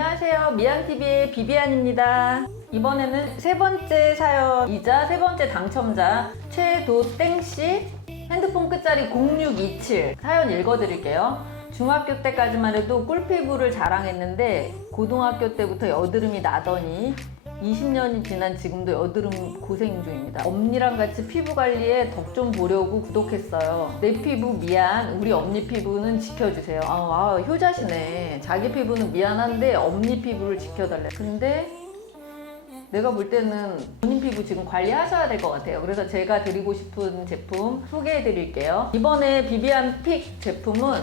아라TV의 비비안입니다. 이번에는 세 번째 사연이자 세 번째 당첨자 최도땡씨 핸드폰 끝자리 0627 사연 읽어드릴게요. 중학교 때까지만 해도 꿀피부를 자랑했는데 고등학교 때부터 여드름이 나더니 20년이 지난 지금도 여드름 고생 중입니다. 엄니랑 같이 피부 관리에 덕 좀 보려고 구독했어요. 내 피부 미안. 우리 엄니 피부는 지켜주세요. 아, 아, 효자시네. 자기 피부는 미안한데 엄니 피부를 지켜달래. 근데 내가 볼 때는 본인 피부 지금 관리하셔야 될 것 같아요. 그래서 제가 드리고 싶은 제품 소개해 드릴게요. 이번에 비비안 픽 제품은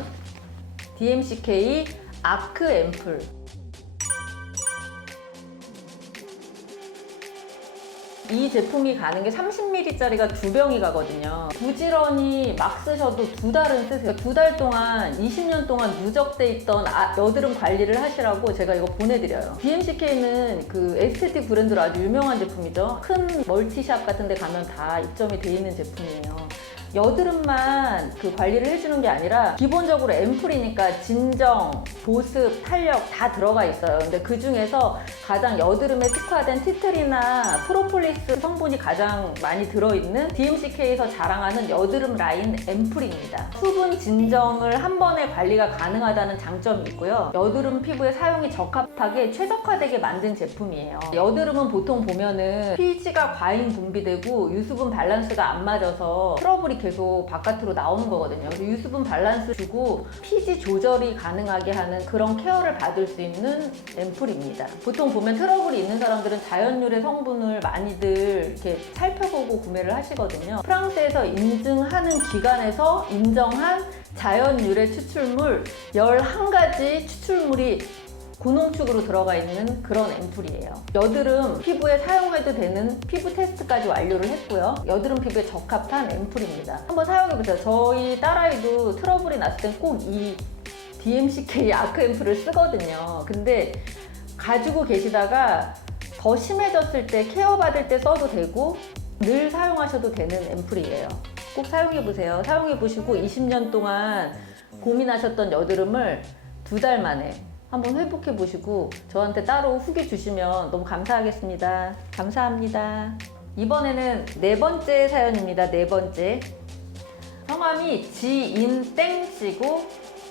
DMCK 아크 앰플. 이 제품이 가는 게 30ml짜리가 두 병이 가거든요. 부지런히 막 쓰셔도 두 달은 쓰세요. 두 달 동안 20년 동안 누적돼 있던 아- 여드름 관리를 하시라고 제가 이거 보내드려요. DMCK는 그 에스테틱 브랜드로 아주 유명한 제품이죠. 큰 멀티샵 같은 데 가면 다 입점이 돼 있는 제품이에요. 여드름만 그 관리를 해주는 게 아니라 기본적으로 앰플이니까 진정, 보습, 탄력 다 들어가 있어요. 근데 그 중에서 가장 여드름에 특화된 티트리나 프로폴리스 성분이 가장 많이 들어있는 DMCK에서 자랑하는 여드름 라인 앰플입니다. 수분 진정을 한 번에 관리가 가능하다는 장점이 있고요. 여드름 피부에 사용이 적합하게 최적화되게 만든 제품이에요. 여드름은 보통 보면은 피지가 과잉 분비되고 유수분 밸런스가 안 맞아서 트러블이 계속 바깥으로 나오는 거거든요. 그래서 유수분 밸런스 주고 피지 조절이 가능하게 하는 그런 케어를 받을 수 있는 앰플입니다. 보통 보면 트러블이 있는 사람들은 자연유래 성분을 많이들 이렇게 살펴보고 구매를 하시거든요. 프랑스에서 인증하는 기관에서 인정한 자연유래 추출물 11가지 추출물이 고농축으로 들어가 있는 그런 앰플이에요. 여드름 피부에 사용해도 되는 피부 테스트까지 완료를 했고요. 여드름 피부에 적합한 앰플입니다. 한번 사용해보세요. 저희 딸아이도 트러블이 났을 땐 꼭 이 DMCK 아크 앰플을 쓰거든요. 근데 가지고 계시다가 더 심해졌을 때 케어 받을 때 써도 되고 늘 사용하셔도 되는 앰플이에요. 꼭 사용해보세요. 사용해보시고 20년 동안 고민하셨던 여드름을 두 달 만에 한번 회복해 보시고 저한테 따로 후기 주시면 너무 감사하겠습니다. 감사합니다. 이번에는 네 번째 사연입니다. 네 번째. 성함이 지인땡 씨고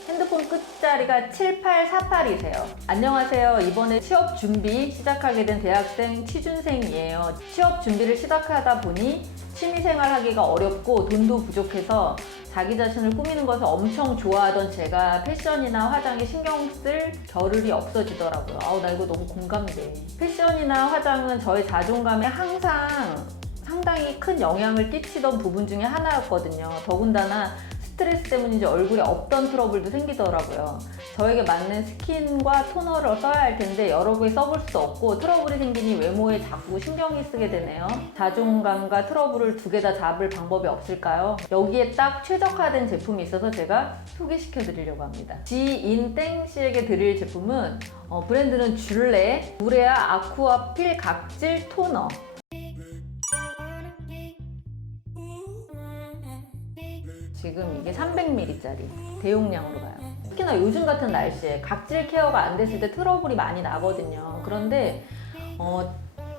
핸드폰 끝자리가 7848이세요. 안녕하세요. 이번에 취업 준비 시작하게 된 대학생 취준생이에요. 취업 준비를 시작하다 보니 취미생활 하기가 어렵고 돈도 부족해서 자기 자신을 꾸미는 것을 엄청 좋아하던 제가 패션이나 화장에 신경 쓸 겨를이 없어지더라고요. 아우, 나 이거 너무 공감돼. 패션이나 화장은 저의 자존감에 항상 상당히 큰 영향을 끼치던 부분 중에 하나였거든요. 더군다나 스트레스 때문인지 얼굴에 없던 트러블도 생기더라고요. 저에게 맞는 스킨과 토너를 써야 할 텐데 여러 개 써볼 수 없고 트러블이 생기니 외모에 자꾸 신경이 쓰게 되네요. 자존감과 트러블을 두 개 다 잡을 방법이 없을까요? 여기에 딱 최적화된 제품이 있어서 제가 소개시켜 드리려고 합니다. 지인땡 씨에게 드릴 제품은 어, 브랜드는 줄레 우레아 아쿠아 필 각질 토너 지금 이게 300ml짜리 대용량으로 가요. 특히나 요즘 같은 날씨에 각질 케어가 안 됐을 때 트러블이 많이 나거든요. 그런데 어,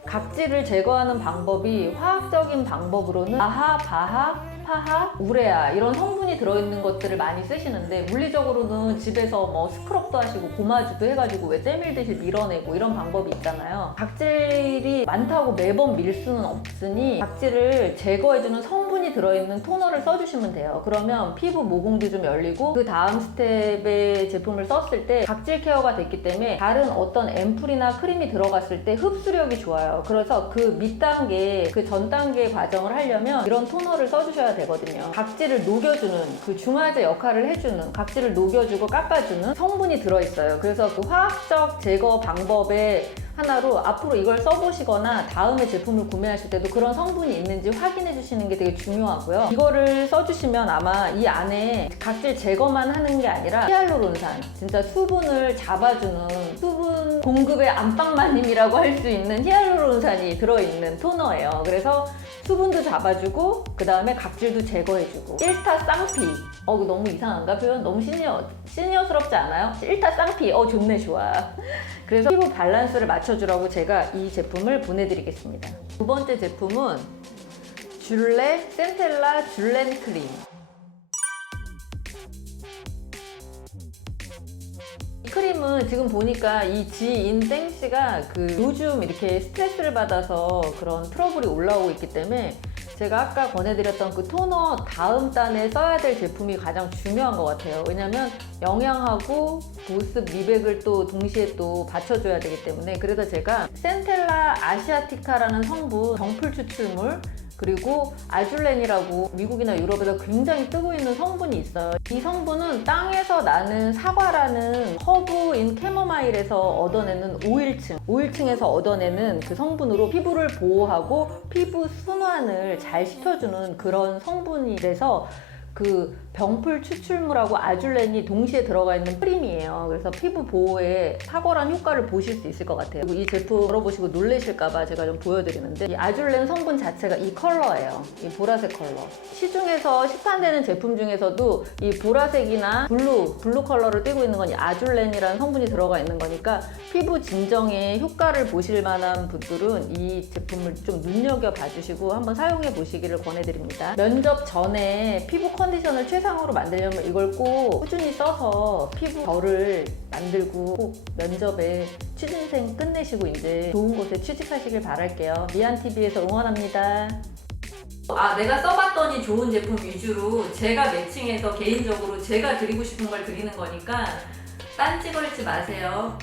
각질을 제거하는 방법이 화학적인 방법으로는 아하, 바하, 파하, 우레아 이런 성분이 들어있는 것들을 많이 쓰시는데 물리적으로는 집에서 뭐 스크럽도 하시고 고마주도 해가지고 왜 때밀듯이 밀어내고 이런 방법이 있잖아요. 각질이 많다고 매번 밀 수는 없으니 각질을 제거해주는 성분이 들어있는 토너를 써주시면 돼요. 그러면 피부 모공도 좀 열리고 그 다음 스텝의 제품을 썼을 때 각질 케어가 됐기 때문에 다른 어떤 앰플이나 크림이 들어갔을 때 흡수력이 좋아요. 그래서 그 밑단계, 그 전 단계 과정을 하려면 이런 토너를 써주셔야 되거든요. 각질을 녹여주는 그 중화제 역할을 해주는 각질을 녹여주고 깎아주는 성분이 들어있어요. 그래서 그 화학적 제거 방법에 하나로 앞으로 이걸 써보시거나 다음에 제품을 구매하실 때도 그런 성분이 있는지 확인해 주시는 게 되게 중요하고요. 이거를 써주시면 아마 이 안에 각질 제거만 하는 게 아니라 히알루론산, 진짜 수분을 잡아주는 수분 공급의 안방마님이라고 할 수 있는 히알루론산이 들어있는 토너예요. 그래서 수분도 잡아주고 그 다음에 각질도 제거해주고 일타 쌍피 어 너무 이상한가 표현 너무 시니어 시니어스럽지 않아요? 일타 쌍피. 어 좋네 좋아. 그래서 피부 밸런스를 맞춰주라고 제가 이 제품을 보내드리겠습니다. 두 번째 제품은 줄레 센텔라 줄렌 크림. 이 크림은 지금 보니까 이 지인 땡씨가 그 요즘 이렇게 스트레스를 받아서 그런 트러블이 올라오고 있기 때문에 제가 아까 권해드렸던 그 토너 다음 단에 써야 될 제품이 가장 중요한 것 같아요. 왜냐면 영양하고 보습, 미백을 또 동시에 또 받쳐줘야 되기 때문에 그래서 제가 센텔라 아시아티카라는 성분 정풀 추출물 그리고 아줄렌이라고 미국이나 유럽에서 굉장히 뜨고 있는 성분이 있어요. 이 성분은 땅에서 나는 사과라는 허브인 캐모마일에서 얻어내는 오일층, 오일층에서 얻어내는 그 성분으로 피부를 보호하고 피부 순환을 잘 시켜주는 그런 성분이라서 그 병풀 추출물하고 아줄렌이 동시에 들어가 있는 크림이에요. 그래서 피부 보호에 탁월한 효과를 보실 수 있을 것 같아요. 그리고 이 제품 열어보시고 놀라실까봐 제가 좀 보여드리는데 이 아줄렌 성분 자체가 이 컬러예요. 이 보라색 컬러. 시중에서 시판되는 제품 중에서도 이 보라색이나 블루, 블루 컬러를 띠고 있는 건 이 아줄렌이라는 성분이 들어가 있는 거니까 피부 진정에 효과를 보실 만한 분들은 이 제품을 좀 눈여겨 봐 주시고 한번 사용해 보시기를 권해드립니다. 면접 전에 피부 컨 디션을 최상으로 만들려면 이걸 꼭 꾸준히 써서 피부 결을 만들고 꼭 면접에 취준생 끝내시고 이제 좋은 곳에 취직하시길 바랄게요. 미안TV에서 응원합니다. 아, 내가 써봤더니 좋은 제품 위주로 제가 매칭해서 개인적으로 제가 드리고 싶은 걸 드리는 거니까 딴 찍을지 마세요.